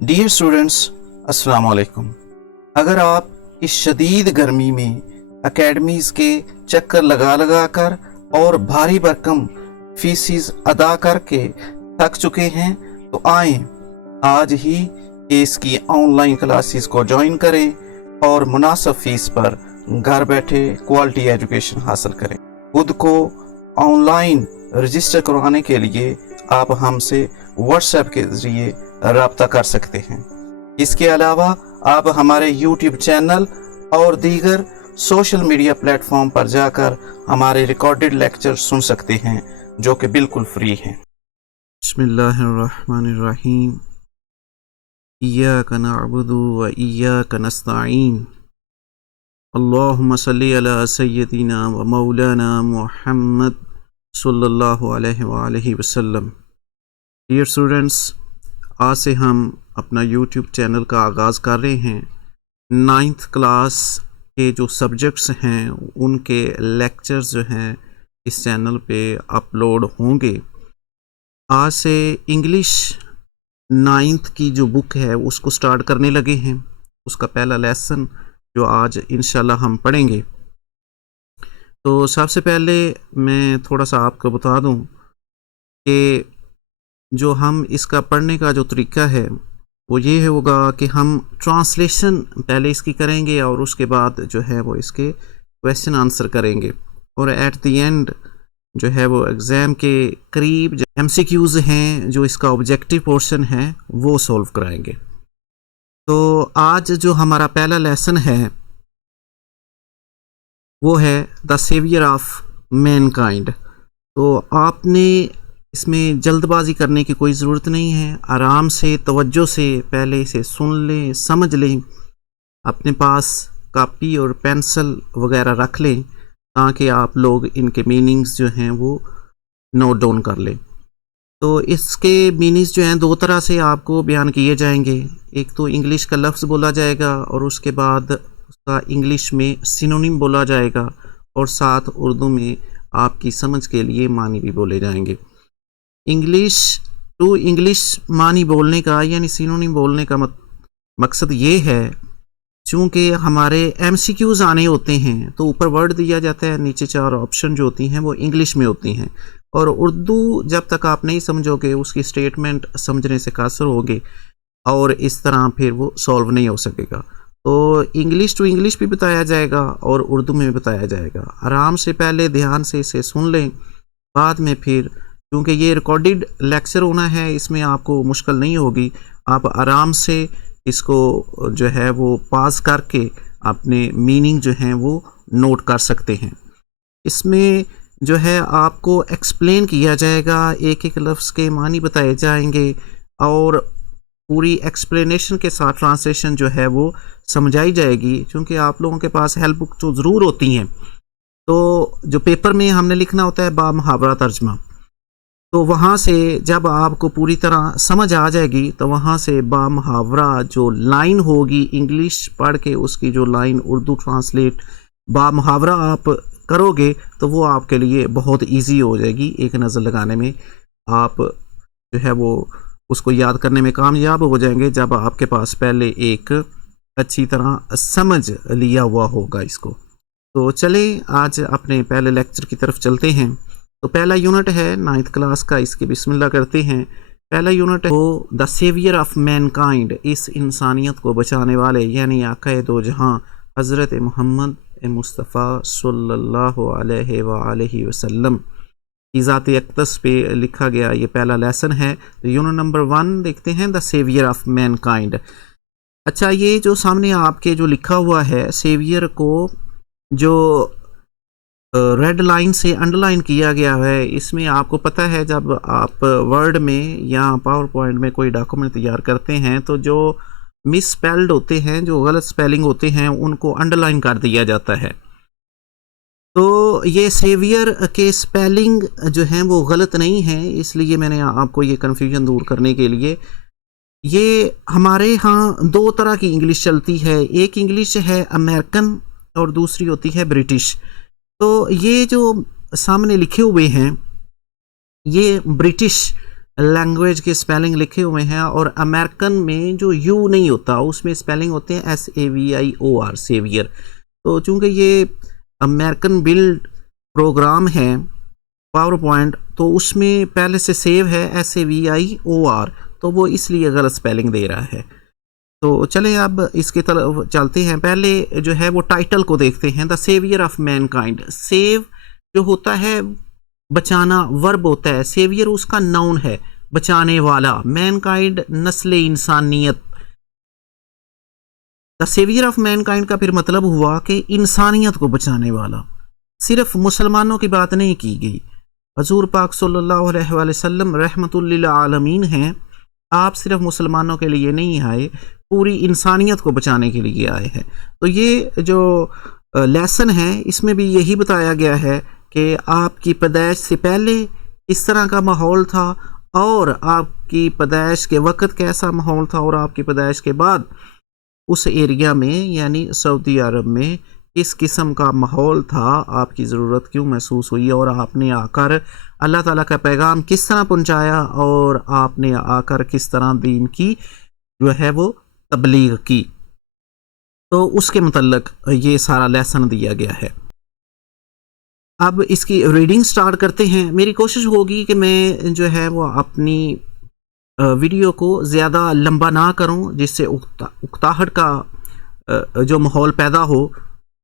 Dear students, अस्सलाम वालेकुम। अगर आप इस शदीद गर्मी में एकेडमीज़ के चक्कर लगा लगा कर और भारी भरकम फीसिस अदा करके थक चुके हैं तो आएं, आज ही इसकी ऑनलाइन क्लासेस को ज्वाइन करें और मुनासिब फीस पर घर बैठे क्वालिटी एजुकेशन हासिल करें। खुद को ऑनलाइन रजिस्टर करवाने के लिए आप हमसे व्हाट्सएप के ज़रिए राब्ता कर सकते हैं। इसके अलावा आप हमारे यूट्यूब चैनल और दीगर सोशल मीडिया प्लेटफॉर्म पर जाकर हमारे रिकॉर्डेड लेक्चर सुन सकते हैं जो कि बिल्कुल फ्री हैं। बिस्मिल्लाहिर्रहमानिर्रहीम। इय्याका नअबुदु व इय्याका नस्तईन। अल्लाहुम्मा सल्लि अला सय्यदिना व मौलाना मुहम्मद सल्लल्लाहु अलैहि व आलिहि वसल्लम। डियर स्टूडेंट्स, आज से हम अपना यूट्यूब चैनल का आगाज़ कर रहे हैं। 9th क्लास के जो सब्जेक्ट्स हैं उनके लेक्चर्स जो हैं इस चैनल पे अपलोड होंगे। आज से इंग्लिश 9th की जो बुक है उसको स्टार्ट करने लगे हैं। उसका पहला लेसन जो आज इंशाल्लाह हम पढ़ेंगे। तो सबसे पहले मैं थोड़ा सा आपको बता दूं कि जो हम इसका पढ़ने का जो तरीका है वो ये होगा कि हम ट्रांसलेशन पहले इसकी करेंगे और उसके बाद जो है वो इसके क्वेश्चन आंसर करेंगे, और एट द एंड जो है वो एग्ज़ाम के करीब जो MCQs हैं जो इसका ऑब्जेक्टिव पोर्शन है वो सॉल्व कराएंगे। तो आज जो हमारा पहला लेसन है वो है द सेवियर ऑफ मैनकाइंड। तो आपने इसमें जल्दबाजी करने की कोई ज़रूरत नहीं है। आराम से तवज्जो से पहले इसे सुन लें, समझ लें, अपने पास कापी और पेंसिल वगैरह रख लें ताकि आप लोग इनके मीनिंग्स जो हैं वो नोट डाउन कर लें। तो इसके मीनिंग्स जो हैं दो तरह से आपको बयान किए जाएंगे। एक तो इंग्लिश का लफ्ज़ बोला जाएगा और उसके बाद उसका इंग्लिश में सिनोनिम बोला जाएगा, और साथ उर्दू में आपकी समझ के लिए मानी भी बोले जाएंगे। इंग्लिश टू इंग्लिश मानी बोलने का यानी सिनोनिम बोलने का मकसद ये है, चूँकि हमारे MCQs आने होते हैं तो ऊपर वर्ड दिया जाता है, नीचे 4 ऑप्शन जो होती हैं वो इंग्लिश में होती हैं, और उर्दू जब तक आप नहीं समझोगे उसकी स्टेटमेंट समझने से कासर होगे और इस तरह फिर वो सॉल्व नहीं हो सकेगा। तो इंग्लिश टू इंग्लिश भी बताया जाएगा और उर्दू में भी बताया जाएगा। आराम से पहले ध्यान से इसे सुन लें, बाद में फिर क्योंकि ये रिकॉर्डेड लेक्चर होना है इसमें आपको मुश्किल नहीं होगी। आप आराम से इसको जो है वो पास करके अपने मीनिंग जो हैं वो नोट कर सकते हैं। इसमें जो है आपको एक्सप्लेन किया जाएगा, एक एक लफ्ज़ के मानी बताए जाएंगे और पूरी एक्सप्लेनेशन के साथ ट्रांसलेशन जो है वो समझाई जाएगी। क्योंकि आप लोगों के पास हेल्प बुक तो ज़रूर होती हैं, तो जो पेपर में हमने लिखना होता है बा मुहावरा तर्जमा, तो वहाँ से जब आपको पूरी तरह समझ आ जाएगी तो वहाँ से बा मुहावरा जो लाइन होगी इंग्लिश पढ़ के उसकी जो लाइन उर्दू ट्रांसलेट बा मुहावरा आप करोगे तो वो आपके लिए बहुत इजी हो जाएगी। एक नज़र लगाने में आप जो है वो उसको याद करने में कामयाब हो जाएंगे जब आपके पास पहले एक अच्छी तरह समझ लिया हुआ होगा इसको। तो चलें आज अपने पहले लेक्चर की तरफ चलते हैं। तो पहला यूनिट है 9th क्लास का, इसकी बिस्मिल्लाह करते हैं। पहला यूनिट है वो द सेवियर ऑफ मैनकाइंड, इस इंसानियत को बचाने वाले यानी आक़ाए दो जहां हज़रत मोहम्मद मुस्तफ़ा सल्लल्लाहु अलैहि व आलिहि वसल्लम की ज़ात अक़दस पे लिखा गया ये पहला लेसन है। तो यूनिट नंबर 1 देखते हैं, द सेवियर ऑफ मैनकाइंड। अच्छा, ये जो सामने आपके जो लिखा हुआ है सेवियर को जो रेड लाइन से अंडरलाइन किया गया है, इसमें आपको पता है जब आप वर्ड में या पावर पॉइंट में कोई डॉक्यूमेंट तैयार करते हैं तो जो मिस स्पेल्ड होते हैं, जो गलत स्पेलिंग होते हैं, उनको अंडरलाइन कर दिया जाता है। तो ये सेवियर के स्पेलिंग जो हैं वो गलत नहीं है, इसलिए मैंने आपको ये कन्फ्यूजन दूर करने के लिए, ये हमारे यहाँ 2 तरह की इंग्लिश चलती है। एक इंग्लिश है अमेरिकन और दूसरी होती है ब्रिटिश। तो ये जो सामने लिखे हुए हैं ये ब्रिटिश लैंग्वेज के स्पेलिंग लिखे हुए हैं, और अमेरिकन में जो यू नहीं होता उसमें स्पेलिंग होते हैं SAVIOR, सेवियर। तो चूँकि ये अमेरिकन बिल्ड प्रोग्राम है पावर पॉइंट, तो उसमें पहले से सेव है SAVIOR, तो वो इसलिए गलत स्पेलिंग दे रहा है। तो चलें अब इसकी तरफ चलते हैं। पहले जो है वो टाइटल को देखते हैं, the saviour of mankind. Save जो होता है बचाना, वर्ब होता है, सेवियर उसका नाउन है, बचाने वाला। मैनकाइंड नस्ल इंसानियत। द सेवियर ऑफ मैनकाइंड का फिर मतलब हुआ कि इंसानियत को बचाने वाला। सिर्फ मुसलमानों की बात नहीं की गई, हजूर पाक सल्लल्लाहु अलैहि वसल्लम रहमतुल लिल आलमीन हैं। आप सिर्फ मुसलमानों के लिए नहीं आए, पूरी इंसानियत को बचाने के लिए आए हैं। तो ये जो लेसन है इसमें भी यही बताया गया है कि आपकी पैदाइश से पहले इस तरह का माहौल था, और आपकी पैदाइश के वक़्त कैसा माहौल था, और आपकी पैदाइश के बाद उस एरिया में यानी सऊदी अरब में किस किस्म का माहौल था, आपकी ज़रूरत क्यों महसूस हुई, और आपने आकर अल्लाह ताला का पैगाम किस तरह पहुंचाया, और आपने आकर किस तरह दीन की जो है वो तबलीग की। तो उसके मतलब ये सारा लेसन दिया गया है। अब इसकी रीडिंग स्टार्ट करते हैं। मेरी कोशिश होगी कि मैं जो है वो अपनी वीडियो को ज़्यादा लंबा ना करूं, जिससे उकताहट का जो माहौल पैदा हो।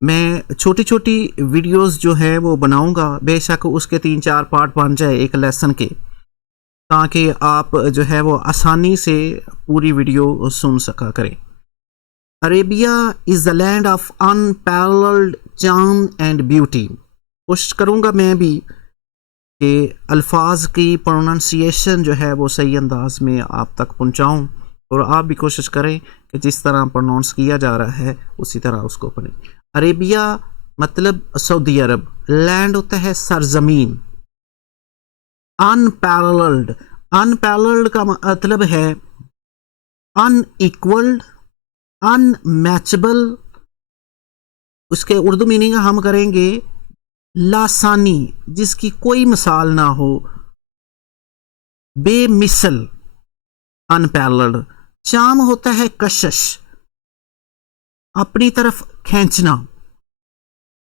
मैं छोटी छोटी वीडियोस जो है वो बनाऊंगा, बेशक उसके 3-4 पार्ट बन जाए एक लेसन के, ताकि आप जो है वो आसानी से पूरी वीडियो सुन सका करें। Arabia is the land of unparalleled charm and beauty. कोशिश करूँगा मैं भी कि अल्फाज की प्रोनाउंसिएशन जो है वो सही अंदाज में आप तक पहुँचाऊँ, और आप भी कोशिश करें कि जिस तरह प्रोनाउंस किया जा रहा है उसी तरह उसको पढ़ें। अरेबिया मतलब सऊदी अरब, लैंड होता है सरजमीन। अनपैरेलल्ड, अनपैरेलल्ड का मतलब है अनइक्वल्ड, अनमैचेबल। उसके उर्दू मीनिंग हम करेंगे लासानी, जिसकी कोई मिसाल ना हो, बेमिसल, अनपैरेलल्ड। चाम होता है कशिश, अपनी तरफ खींचना।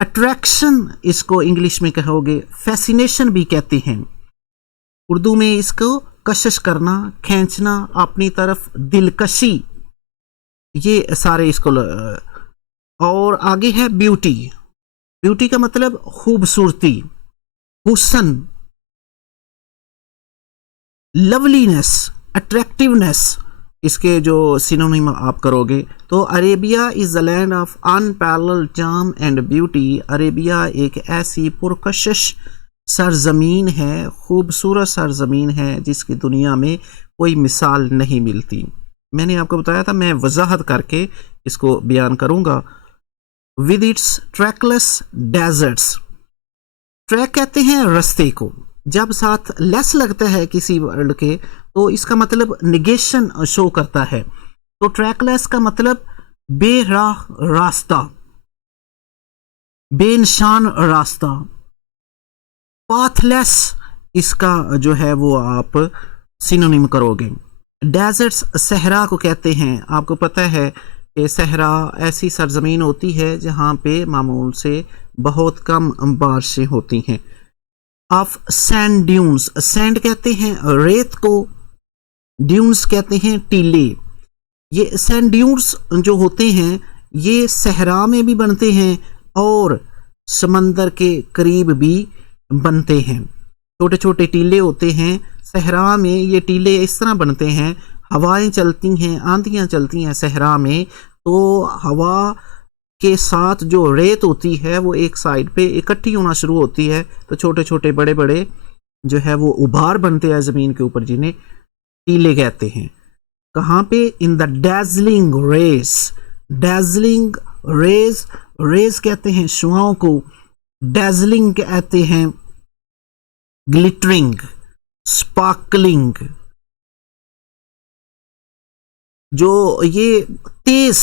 अट्रैक्शन इसको इंग्लिश में कहोगे, फैसिनेशन भी कहते हैं। उर्दू में इसको कशिश करना, खींचना, अपनी तरफ दिलकशी, ये सारे इसको और आगे है ब्यूटी। ब्यूटी का मतलब खूबसूरती, हुस्न, लवलीनेस, अट्रैक्टिवनेस, इसके जो सिनोनिम आप करोगे। तो Arabia is the land of unparalleled charm and beauty. Arabia एक ऐसी पुरकशिश सरजमीन है, खूबसूरत सरजमीन है, जिसकी दुनिया में कोई मिसाल नहीं मिलती। मैंने आपको बताया था मैं वजाहत करके इसको बयान करूँगा। With its trackless deserts, track कहते हैं रास्ते को, जब साथ लेस लगता है किसी वर्ड के तो इसका मतलब निगेशन शो करता है। तो ट्रैकलेस का मतलब बेराह रास्ता, बेनिशान रास्ता। पाथलेस इसका जो है वो आप सिनोनिम करोगे। डेजर्ट्स सहरा को कहते हैं। आपको पता है कि सहरा ऐसी सरजमीन होती है जहाँ पे मामूल से बहुत कम बारिशें होती हैं। ऑफ सैंड ड्यून्स, सैंड कहते हैं रेत को, ड्यून्स कहते हैं टीले। ये सैंड ड्यून्स जो होते हैं ये सहरा में भी बनते हैं और समंदर के करीब भी बनते हैं। छोटे छोटे टीले होते हैं सहरा में, ये टीले इस तरह बनते हैं, हवाएं चलती हैं, आंधियां चलती हैं सहरा में, तो हवा के साथ जो रेत होती है वो एक साइड पे इकट्ठी होना शुरू होती है, तो छोटे छोटे बड़े बड़े जो है वो उभार बनते हैं ज़मीन के ऊपर, जिन्हें टीले कहते हैं। कहाँ पे? In the dazzling rays, dazzling rays, rays कहते हैं शुआओं को, डैजलिंग कहते हैं ग्लिटरिंग, स्पार्कलिंग। जो ये तेज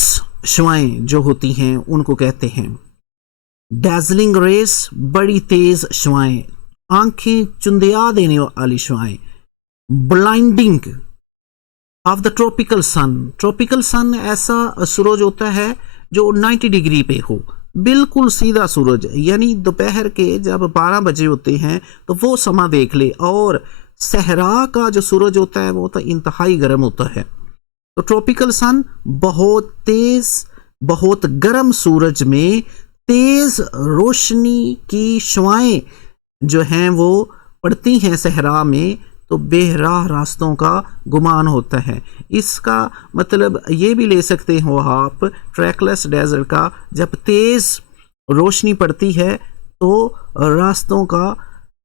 शुआएं जो होती हैं उनको कहते हैं डैजलिंग रेस, बड़ी तेज शुआएं, आंखें चुंदिया देने वाली शुआएं। Blinding of the tropical sun. Tropical sun ऐसा सूरज होता है जो 90 डिग्री पे हो, बिल्कुल सीधा सूरज, यानी दोपहर के जब 12 बजे होते हैं तो वो समा देख ले। और सहरा का जो सूरज होता है वो तो इंतहाई गर्म होता है। तो ट्रॉपिकल सन बहुत तेज, बहुत गर्म सूरज में तेज रोशनी की शुआएं जो हैं वो पड़ती हैं सहरा में, तो बेराह रास्तों का गुमान होता है। इसका मतलब ये भी ले सकते हो आप ट्रैकलेस डेजर्ट का, जब तेज रोशनी पड़ती है तो रास्तों का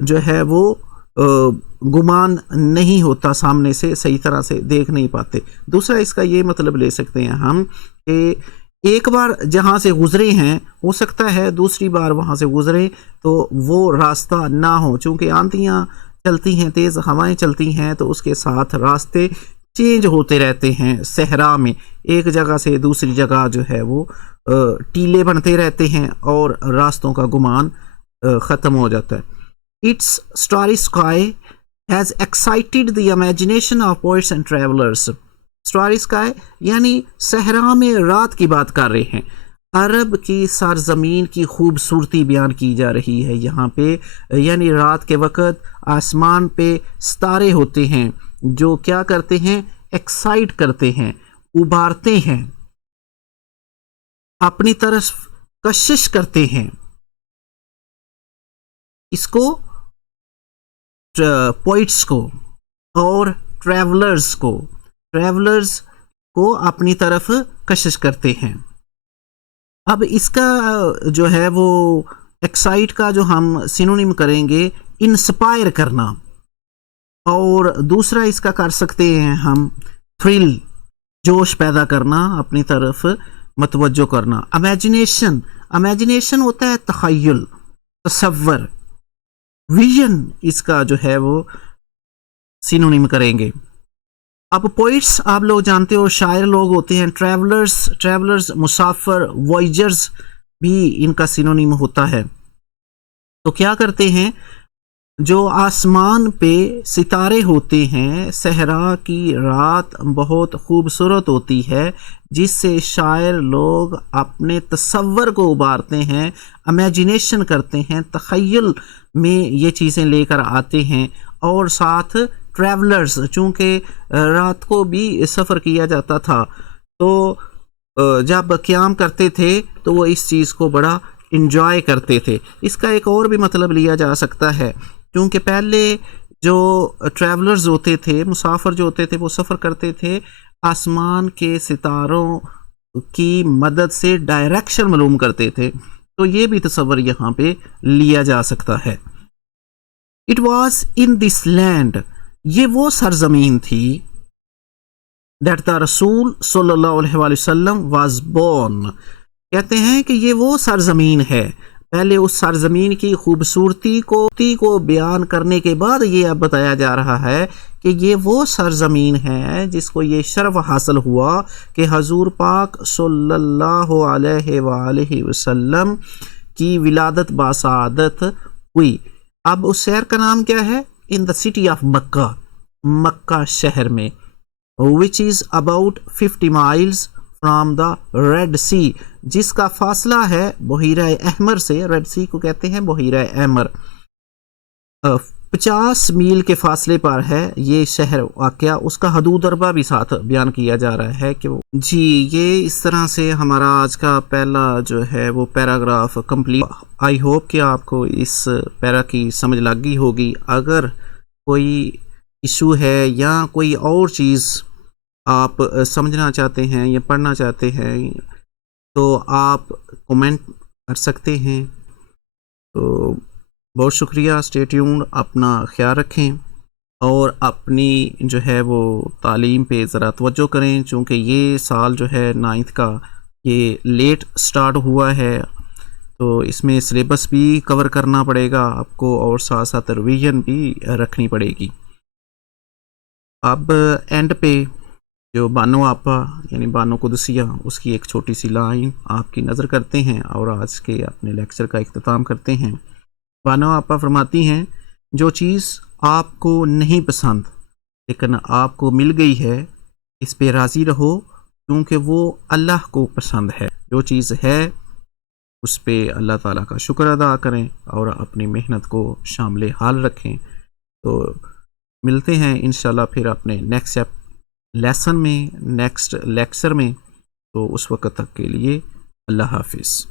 जो है वो गुमान नहीं होता, सामने से सही तरह से देख नहीं पाते। दूसरा इसका ये मतलब ले सकते हैं हम कि एक बार जहाँ से गुजरे हैं हो सकता है दूसरी बार वहाँ से गुजरे तो वो रास्ता ना हो, चूँकि आंधियाँ चलती हैं, तेज़ हवाएं चलती हैं, तो उसके साथ रास्ते चेंज होते रहते हैं। सहरा में एक जगह से दूसरी जगह जो है वो टीले बनते रहते हैं और रास्तों का गुमान ख़त्म हो जाता है। Its starry sky has excited the imagination of poets and travelers. Starry sky यानी सहरा में रात की बात कर रहे हैं। अरब की सरजमीन की खूबसूरती बयान की जा रही है यहाँ पे, यानी रात के वक़्त आसमान पे सितारे होते हैं जो क्या करते हैं, एक्साइट करते हैं, उभारते हैं, अपनी तरफ कशिश करते हैं। इसको पोइट्स को और ट्रैवलर्स को अपनी तरफ कशिश करते हैं। अब इसका जो है वो एक्साइट का जो हम सिनोनिम करेंगे इंस्पायर करना, और दूसरा इसका कर सकते हैं हम थ्रिल, जोश पैदा करना, अपनी तरफ मतवज्जो करना। इमेजिनेशन होता है तखय्युल, तसव्वुर। विजन इसका जो है वो सिनोनिम करेंगे। अब पोइट्स आप लोग जानते हो शायर लोग होते हैं, ट्रैवलर्स मुसाफिर, वॉयजर्स भी इनका सिनोनिम होता है। तो क्या करते हैं, जो आसमान पे सितारे होते हैं, सहरा की रात बहुत खूबसूरत होती है जिससे शायर लोग अपने तसव्वुर को उभारते हैं, इमेजिनेशन करते हैं, तखय्युल में ये चीज़ें लेकर आते हैं। और साथ ट्रैवलर्स, चूँकि रात को भी सफ़र किया जाता था तो जब क़याम करते थे तो वो इस चीज़ को बड़ा इंजॉय करते थे। इसका एक और भी मतलब लिया जा सकता है, क्योंकि पहले जो ट्रैवलर्स होते थे, मुसाफिर जो होते थे, वो सफ़र करते थे आसमान के सितारों की मदद से डायरेक्शन मालूम करते थे, तो ये भी तस्वर यहाँ पे लिया जा सकता है। It was in this land, ये वो सरजमीन थी, दैट द रसूल सल्लल्लाहु अलैहि वसल्लम वाज बोर्न। कहते हैं कि ये वो सरजमीन है। पहले उस सरजमीन की खूबसूरती को बयान करने के बाद ये अब बताया जा रहा है कि ये वो सरजमीन है जिसको ये शर्फ हासिल हुआ कि हजूर पाक सल्लल्लाहु अलैहि वसल्लम की विलादत बासादत हुई। अब उस शहर का नाम क्या है, in the city of Mecca, Mecca शहर में, which is about 50 miles from the Red Sea, जिसका फासला है बहीरा अहमर से। रेड सी को कहते हैं बहीरा अहमर। 50 मील के फासले पर है ये शहर वाक़या। उसका हदूद अरबा भी साथ बयान किया जा रहा है कि जी, ये इस तरह से हमारा आज का पहला जो है वो पैराग्राफ कंप्लीट। आई होप कि आपको इस पैरा की समझ लग गई होगी। अगर कोई इशू है या कोई और चीज़ आप समझना चाहते हैं या पढ़ना चाहते हैं तो आप कमेंट कर सकते हैं। तो बहुत शुक्रिया, स्टे ट्यून्ड, अपना ख्याल रखें और अपनी जो है वो तालीम पे ज़रा तवज्जो करें, चूँकि ये साल जो है 9th का ये लेट स्टार्ट हुआ है, तो इसमें सिलेबस भी कवर करना पड़ेगा आपको और साथ साथ रिवीजन भी रखनी पड़ेगी। अब एंड पे जो बानो आपा यानी बानो कुदसिया, उसकी एक छोटी सी लाइन आपकी नज़र करते हैं और आज के अपने लेक्चर का इख्तिताम करते हैं। बानो आपा फरमाती हैं, जो चीज़ आपको नहीं पसंद لیکن آپ کو مل گئی ہے، اس پہ راضی رہو، کیونکہ وہ اللہ کو پسند ہے۔ جو چیز ہے اس پہ اللہ تعالیٰ کا شکر ادا کریں اور اپنی محنت کو شامل حال رکھیں۔ تو ملتے ہیں انشاءاللہ پھر اپنے نیکسٹ لیسن میں، نیکسٹ لیکچر میں۔ تو اس وقت تک کے لیے اللہ حافظ۔